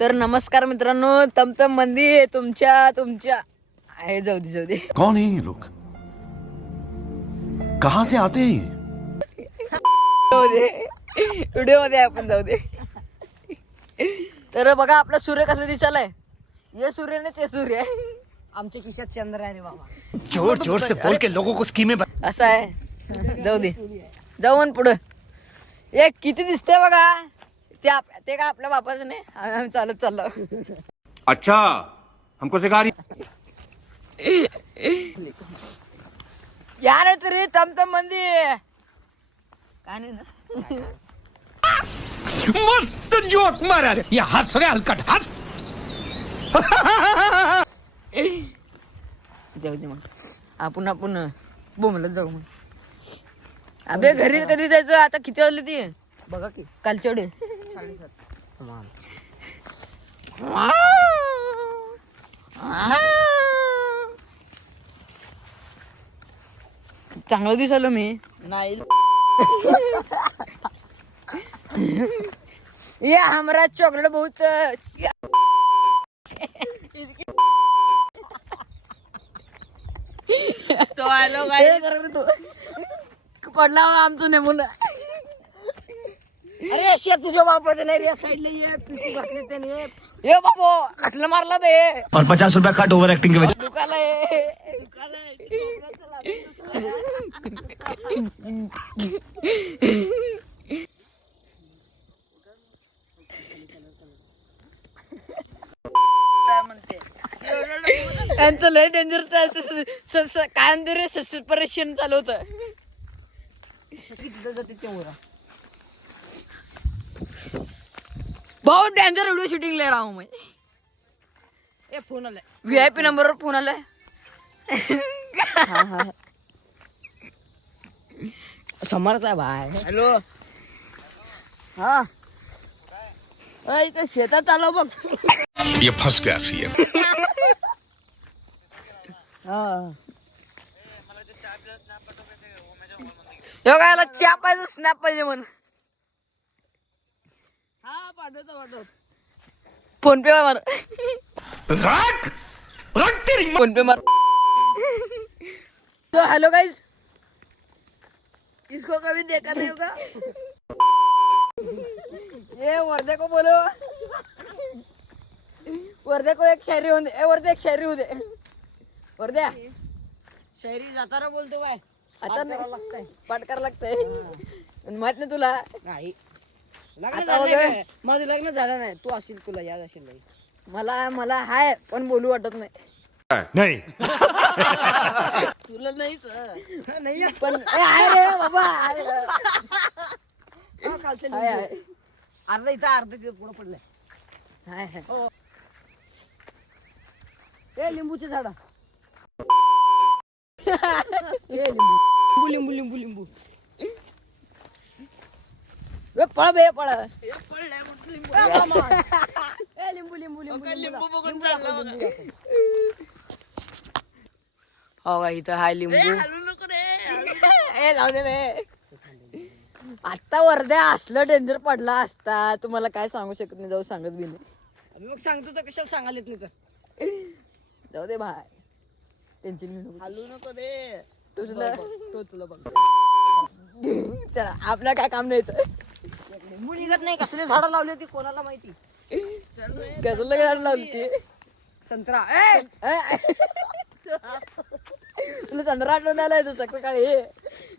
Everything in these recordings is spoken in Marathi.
तर नमस्कार मित्रांनो, तमतम मंदी तुमच्या आहे. जाऊ दे कौन है ये लोग, कहाँ से आते हैं ये? व्हिडिओ मध्ये आपण जाऊ दे. तर बघा आपला सूर्य कसा दिसायलाय. हे सूर्य नाही ते सूर्य आहे. आमच्या खिशात चंद्र आहे रे बाबा. जोर जोर से बोल के लोगों को स्कीमें असं आहे. जाऊ दे, जाऊन पुढं. हे किती दिसतंय बघा. ते का आपल्या बापाचं नाही. आम्ही चालत चाललो. अच्छा हमको सिखा रही. या रे तरी तमतम मंदी काय नाही ना. मस्त जोक मारा रे. ये हंस रे हलकट हंस. जाऊ दे मग आपण बोंबलत जाऊ मग. अबे घरी कधी जायचं. आता किती वाजले ती बघा की कालच्या वेळी. चांगलं दिसलो मी. नाही. ये हमारा चॉकलेट बहुत तो आलो काय तू पडला आमचं नेमून. अरे अशी तुझ्या बापाचं नाही रे. साईडला ये पिकू घातले त्याने. ये बाबो कसलं मारला बे. और 50 रुपया कट ओवर एक्टिंग के वजह. दुखाला यांचं लय डेंजर काय म्हणते रे. सस्पेन्शन चालू होतं. बहुत डेंजर व्हिडिओ शूटिंग ले रहा हूं मैं. ए फोन आलाय. VIP नंबरवर फोन आलाय. समर्थ आहे भाई. हॅलो. हा इथं शेतात आलो बघ. ये फंस गया सीएम. यो काय चहा पाहिजे स्नॅप पाहिजे म्हण. हा पाठवतो. फोन पे मार. रट रट तेरी. फोन पे मार. तो हेलो गाइस, इसको कभी देखा नहीं होगा. ये वर्दे को बोलो. वर्दे को एक शायरी होऊ दे. वर्दे एक शायरी होऊ दे. वर्द्या शहरी जाताना बोलतो बाय. आता नाही पाठ करावं लागतंय. माहित नाही तुला. नाही लग्न आता झालं बघ. नाही. माझं लग्न झालं नाही. तू असेल तुला याद असेल नाही. मला हाय पण बोलू वाटत नाही. नहीं तुला नाहीच नाही पण आहे रे बाबा. आहे. कालचं आहे, आहे. अर्धा इथं अर्धा तिथं पुढं पडलंय. आहे. ए लिंबूचे झाड. ए लिंबू लिंबू लिंबू लिंबू. बे पळ बे पळ. ए लिंबू लिंबू लिंबू लिंबू बघून हो का इथं हाय लिंबू. ए जाऊ दे बे. आता वर्ध्या असलं डेंजर पडला असता तुम्हाला काय सांगू शकत नाही. जाऊ सांगत बी नाही. मग सांगतो तर कशाला सांगायला येत नाही तर. जाऊ दे भाई. टेन्शन घेऊ नको. हलू नको रे. तुझलं तो तुला बघ. चला आपलं काय काम नाही इथं. लिंबू निघत नाही. कसले झाडं लावली होती कोणाला माहिती. कसलं गाड लावली ती. संत्रा. तुला संत्रा आठवण आलाय तू सकाळी.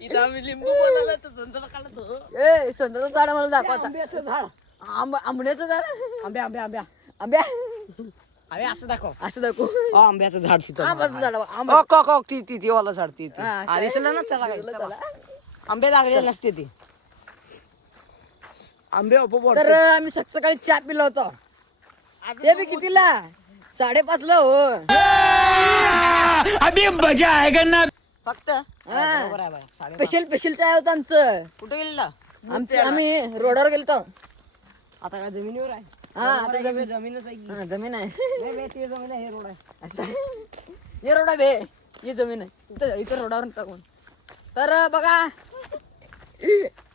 इथं आम्ही लिंबू बोलायला तर संत्रा काढतो. ए संत्र्याचं झाड मला दाखव आता. आंब्याचं झाड. आंबण्याचं झाड. आंब्या आंब्या आंब्या आंब्या अरे असं दाखव. असं दाखव. आंब्याचं झाड तिथं. आंब्याचं झाड. ती वाला झाड ती दिसलं ना. चला आंबे लागले नसते ती. आंबे तर आम्ही सकाळी चहा पिलो होतो. ते बी कितीला 5:30 हो. अभी मजा आएगा ना. फक्त बरोबर आहे बाय. स्पेशल चाय होतं आमचं. कुठे गेलेला. आम्ही रोडवर गेलतो. आता काय जमिनीवर आहे. हा आता जमीनच आहे की. जमीन आहे. नाही बे, ते जमीन आहे. हे रोड आहे. असं हे रोड आहे बे. ही जमीन आहे. इथं रोडावर टाकून. तर बघा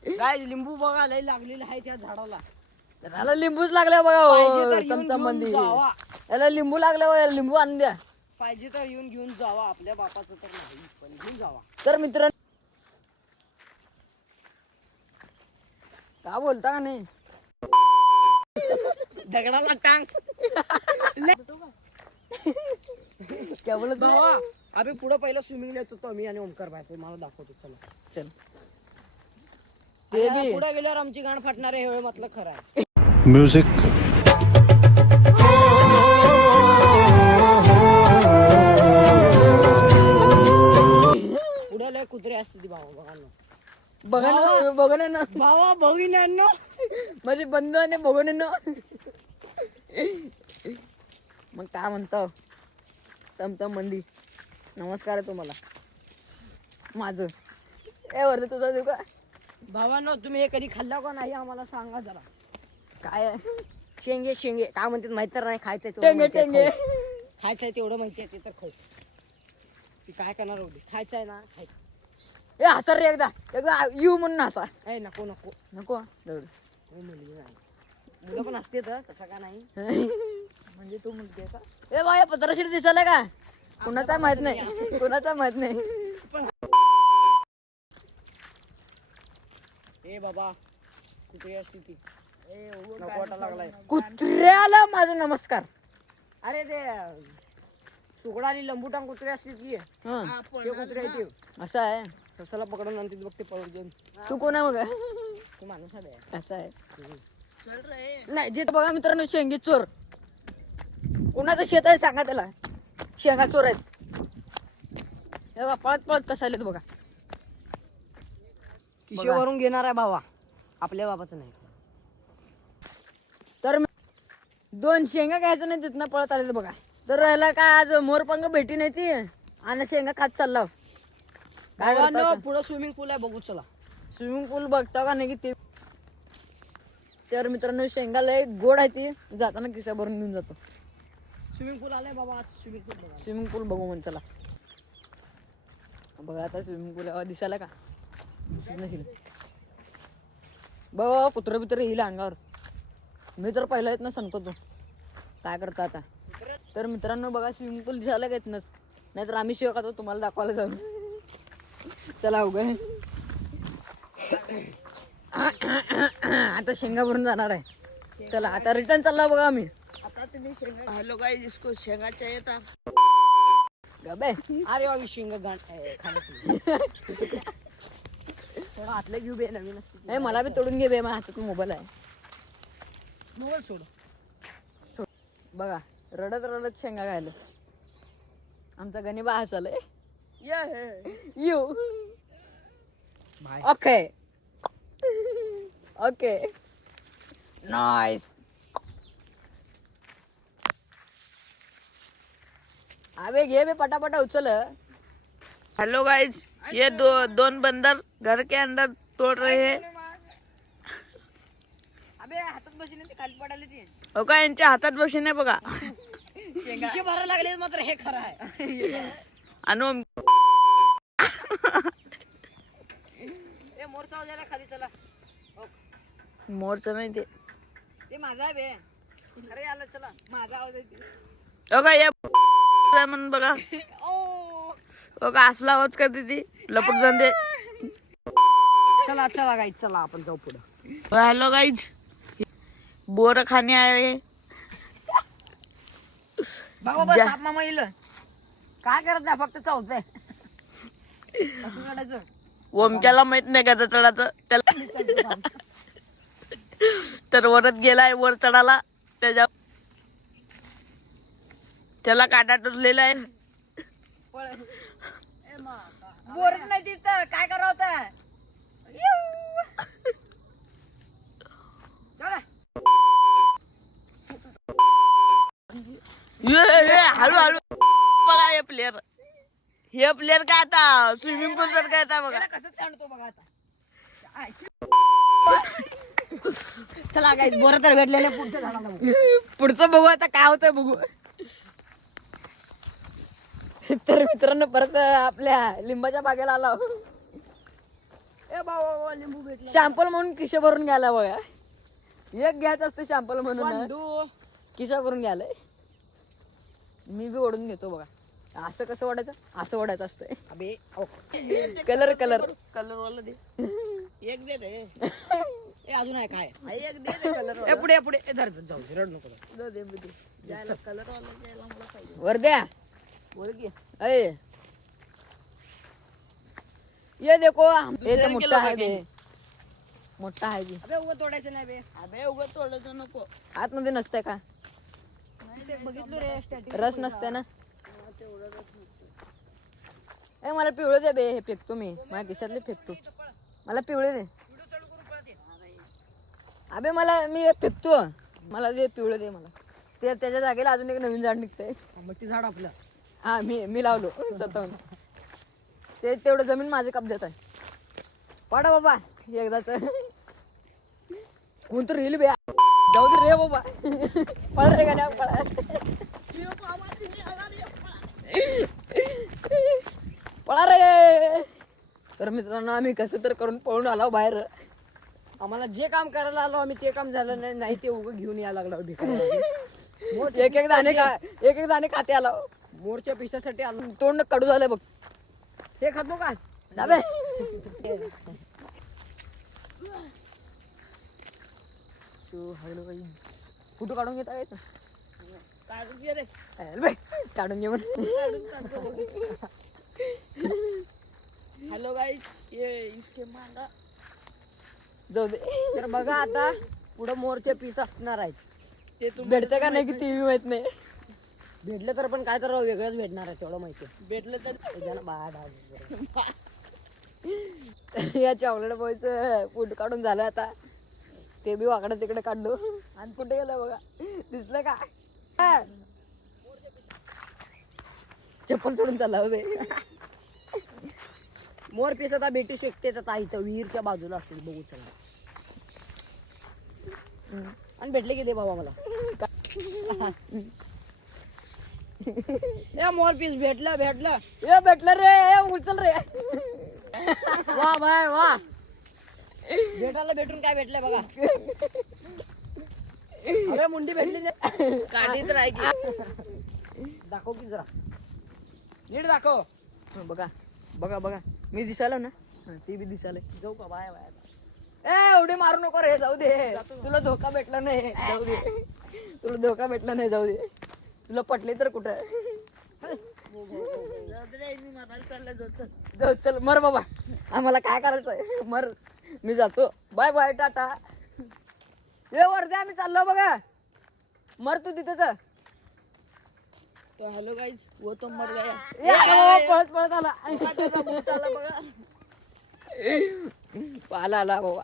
काय लिंबू बघा लय लागलेलं आहे त्या झाडाला. त्याला लिंबूच लागल्या बघा पाहिजे तर हो, येऊन चमचम घेऊन मंदी जावा. त्याला लिंबू लागल्या बघा, लिंबू आणून द्या. पाहिजे तर येऊन घेऊन जावा. आपल्या बापाचं तर नाही, पण घेऊन जावा. तर मित्र का बोलता का नाही दगडाला टांग. क्या बोलत भावा आम्ही पुढे पहिलं स्विमिंग येत होतो मी आणि ओमकार भाई. तुम्हाला दाखवतो चला. चल ते बी पुढे गेल्यावर आमची गाण फाटणार आहे हे म्हटलं खरं आहे. म्यूजिक पुढे लय कुत्रे असते ती भावा बघा ना. बघा ना भावा बघिनांनो माझे बंधू आणि बघून ना मग काय म्हणतो तमतम मंदी. नमस्कार आहे तुम्हाला माझं. ए वरती तुझा देऊ का भावानो तुम्ही हे कधी खाल्ला का नाही आम्हाला सांगा जरा. काय आहे? शेंगे शेंगे काय म्हणतात माहित तर नाही. खायचंय टेंगे टेंगे खायचंय तेवढं माहिती आहे ते तर खाऊ. ती काय करणार होती खायचंय ना खायचं. ए हसा रे एकदा एकदा येऊ म्हणून हसा. ए नको नको नको जाऊ दे. हो मुलगी नाही. मुलं पण असते तर तसं का नाही. म्हणजे तू मुलगी आहे का? ए बाय पत्राशीर दिसायला का कुणाचा माहित नाही कुणाचा माहित नाही. ए बाबा कुत्रे असते ती. नको वाटा लागलाय. कुत्र्याला माझा नमस्कार. अरे ते सुगडा आणि लंबूटांग कुत्रे असते की हं, ते कुत्रे आहे ते. असं आहे. तसला पकडून आणते बघ ते पळून घेऊन. तू कोण आहे मग तू माणूस आहे. असं आहे. नाही जे बघा मित्रांनो शेंगी चोर कोणाचं शेत आहे सांगा त्याला. शेंगा चोर आहेत. हे बघा पळत पळत कसं आलेत बघा. किशोवरून घेणार आहे भावा आपल्या बाबाचं नाही. तर दोन शेंगा घ्यायचं नाही तिथनं पळत आलेत बघा. तर याला काय आज मोरपंग भेटी नाही ती आणि शेंगा खात चालला. काय करता पुढे स्विमिंग पूल आहे बघू चला. स्विमिंग पूल बघता का नाही की ते. तर मित्रांनो शेंगा लय गोड आहे ती. जाताना किस्सा भरून घेऊन जातो. स्विमिंग पूल आलाय बाबा स्विमिंग पूल बघा. स्विमिंग पूल बघू म्हण चला. बघा आता स्विमिंग पूल दिसायला का दिसत नसेल. बघ कुत्र बित्र येईल अंगावर. मी तर पहिला येत ना सांगतो तू काय करता आता. तर मित्रांनो बघा स्विमिंग पूल दिसायला का येत नस नाहीतर आम्ही शिवाय खातो तुम्हाला दाखवायला जाऊ. चला उघड आता शेंगा भरून जाणार आहे. चला आता रिटर्न चालला बघा आम्ही. आता तुम्ही शेंगा. हॅलो गाइस जिसको शेंगा चाहिए था. गबे अरे बाबा शेंगा गाण खाण्याची. थोडा हातले घेऊ बे नवीन असते. नाही मला बी तोडून घे बे माझ्या हातात मोबाईल आहे. मोबाईल सोड. बघा रडत रडत शेंगा खायला आमचा गणिबा हसलय. You okay okay nice. अबे घे बे पटापटा उचल. हेलो गाइस ये दोन बंदर घर के अंदर तोड़ रहे हैं. अबे हातात बसली ती खाली पडाली ती. हो का यांच्या हातात बशीने बघा. पैसे भरायला लागले मात्र हे खरं आहे. आणि ए मोरचा आवाज आला खाली चला. मोरचं नाही ते. ते माझा आहे बे. अरे आला चला माझा आवाज आहे ते. हो का ये म्हणून बघा. हो का असला आवाज करते ती लपट जाते. चला चला गाईज चला आपण जाऊ पुढे. हेलो गाइस बोर खाने आए. बाबा साप मामा येईल. काय करत नाही फक्त चावतंय. असं काढायचं. ओमक्याला माहित नाही का चढाचं त्याला. तर वरत गेलाय वर चढाला त्याच्या त्याला काटा टुरलेला आहे. बोरच नाही तिथं काय करावं होतं. हळू हळू बघा हे प्लेअर. हे प्लेअर काय आता स्विमिंग पूल तर काय आता बघा. कसं सांगतो बघा आता. चला गाईज बोर तर भेटलेले पुढच्या झाडाला बघू. पुढचं बघू आता काय होतंय बघू. तर मित्रांनो परत आपल्या लिंबाच्या बागेला आला. ए बाबा लिंबू भेटले. शॅम्पल म्हणून किशे भरून घ्यायला बघा. एक घ्यायचं असतं शॅम्पल म्हणून किशा करून घ्यायलाय. मी बी ओढून घेतो बघा. असं कसं ओढायचं, असं ओढायचं असतंय. अबे कलर कलर कलर वाला दे. एक दे रे. ए अजून आहे काय एक दे रे कलर ए पुढे पुढे ए धर जाऊ दे, रड नको दे दे. जायला कलर वाला द्यायला मला पाहिजे. वर द्या. वर घे. अय ये देखो ये तो मोठा आहे बे. मोठा आहे बे. अबे उगं तोडायचं नाही बे. अबे उगाच तोडायचं नको. आतमध्ये नसतंय का ते बघितलं रे स्टॅटिक रस नसते ना. ए मला पिवळे दे बे. हे फेकतो मी माझ्या खिशातले फेकतो. मला पिवळे दे. अबे मला मी हे फेकतो. मला दे पिवळे दे मला. ते त्याच्या जागेला अजून एक नवीन झाड निघतंय. मग ते झाड आपलं हा मी लावलो स्वतःहून. ते तेवढं जमीन माझे कब्जात आहे. पडा बाबा एकदाच. कोणतं रील बे. जाऊ दे रे बाबा. पळ रे गाण्या पळा. पळा रे. तर मित्रांनो आम्ही कसं तर करून पळून आलो बाहेर. आम्हाला जे काम करायला आलो आम्ही ते काम झालं नाही ते उगं घेऊन यायला लागलो भिकारी. एक एक दाणे खाते आला. मोरच्या पिसासाठी आलो. तोंड कडू झालंय बघ. ते खातो का दाबे. फोटो काढून घेता येत. काढून घे रे. काढून घे म्हणून. हेलो गाइस, ये इसके मांगा. जाऊ दे. तर बघा आता पुढे मोरचे पीस असणार आहेत. ते तुम्ही भेटते का नाही की टीव्ही माहित नाही. भेटलं तर पण काय तर वेगळंच भेटणार आहे तेवढं माहिती भेटलं तर या चॉकलेट बॉयचं फोटो काढून झालं आता. ते बी वाकडं तिकडे काढलो. आणि कुठे गेलं बघा. दिसलं का. चप्पल सोडून चालला बे. मोर पीस आता भेटू शकते आता इथं विहीरच्या बाजूला असेल बघू चला. आणि भेटले की दे बाबा मला. ए मोर पीस भेटलं ए भेटलं रे. ए उचल रे. वा बाय वा. भेटायला भेटून काय भेटलं बघा. अरे मुंडी भेटली नाही. काढीत राहायची. दाखव की जरा नीट दाखव. बघा बघा बघा मी दिसायला ना. ती बी दिसायला. जाऊ का बाय बाय. ए एवढे मारू नको रे. जाऊ दे. तुला धोका भेटला नाही. जाऊ दे. तुला धोका भेटला नाही. जाऊ दे. तुला पटले तर कुठं. जाऊ चल मर बाबा. आम्हाला काय करायचंय मर. मी जातो. Bye bye tata. ये वर्ध्या आम्ही चाललो बघा. मर तू तिथं. तो हेलो गाइस, वो तो मर गया. पळत पळत आला. चला बघा. आला आला बाबा.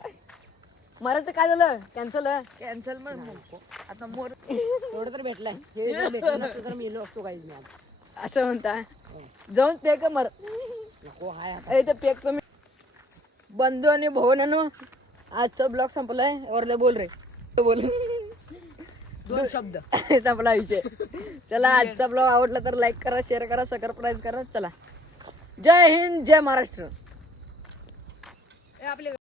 मरायचं काय झालं. कॅन्सल. कॅन्सल मग नको. आता मोर तेवढं तर भेटलंय. हे जर भेटलं नसतं तर मी इलो असतो काही मी आज. असं म्हणता. जाऊन पेक मर. नको हाय आता. इथे पेक तुम्ही. बंधू आणि भावनांनो आजचा ब्लॉग संपलाय. वरले बोल रे. बोल. 2 शब्द संपला विषय. चला आजचा ब्लॉग आवडला तर लाईक करा, शेअर करा, सबस्क्राईब करा. चला जय हिंद जय महाराष्ट्र.